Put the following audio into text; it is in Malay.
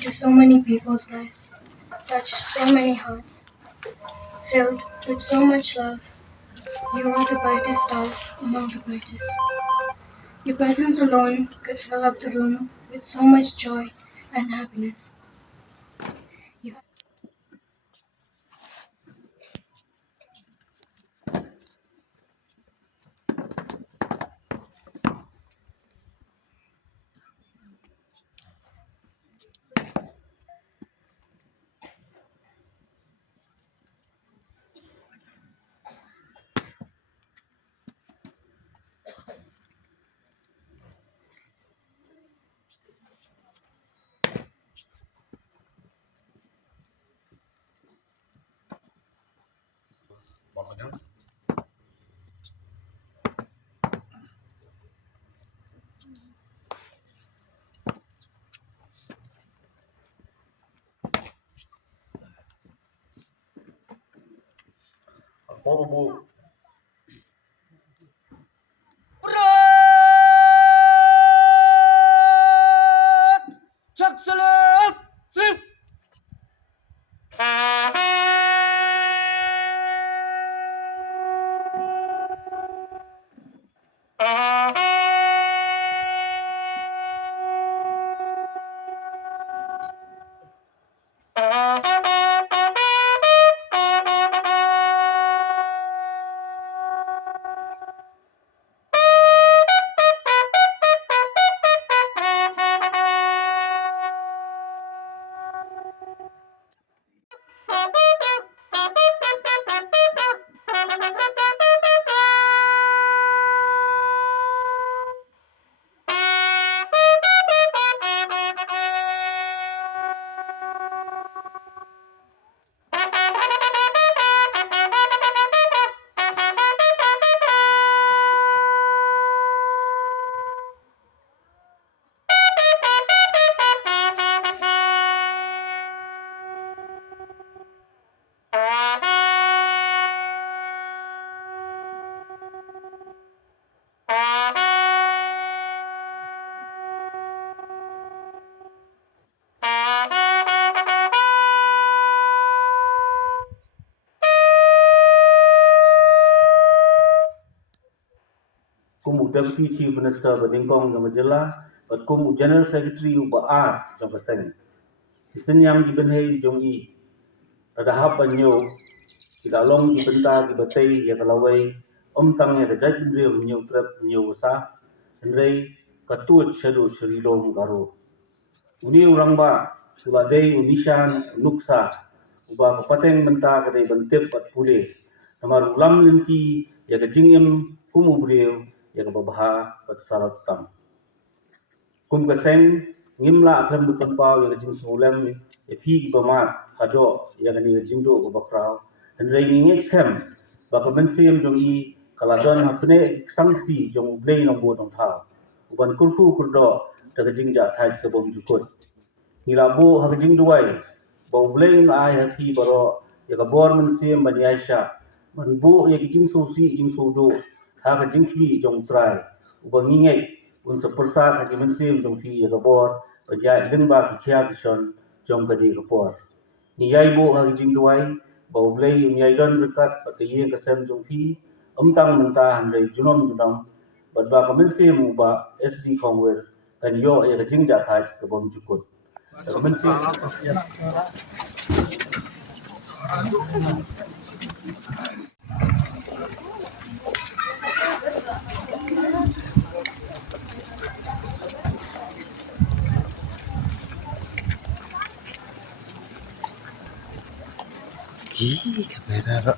into so many people's lives, touched so many hearts, filled with so much love. You are the brightest stars among the brightest. Your presence alone could fill up the room with so much joy and happiness. You Horrible. Chắc salam. Sip. Kumu Deputy Chief Minister Badingkong ng Jylla, at kumu General Secretary Baar ng Basah. Isenyang gibenhei jong I. Radahap anyo, kidalong gibenta gibatay ya kalaway, tang ya kajat indriyo nyo trap nyo Basah, Andrei katuat syadu syuridom garo. Uni Rangbah, suladai unishan nuksa, uba kapateng benta kadai bantip at pulih. Namar ulam linti ya kajingim kumu beriu ya kababaha at sarat tam. Kum kaseng ngimla aklam dupan pau ya kajing sulam ni ya pi bamat hado ya kani kajing do kabakrau. Dan rai ngingit sem baka bensim jong I kaladon hapne sangti jong blay nong bo nong thau. Uban kurku kurdo ta kajing ja thai ka bom jukut. Nilabu hakajing duai bau blay na ai hati baro ya kabor mensim bani Aisyah. Manbu ya kajing susi jing sudo ha kajing ki jong trai. Uban ngingit un sepersat haki mensim jong pi ya kabor bajai lengba ki kia kishon jong kadi kapor. Ni yai bo hakajing duai bau blay yai don dekat patayi kasem jong pi tang mentah handai junom junam badba kamensim uba SD kongwer kan yo ya kajing ja thai ka bom jukut. Mensim Ji kamera ro.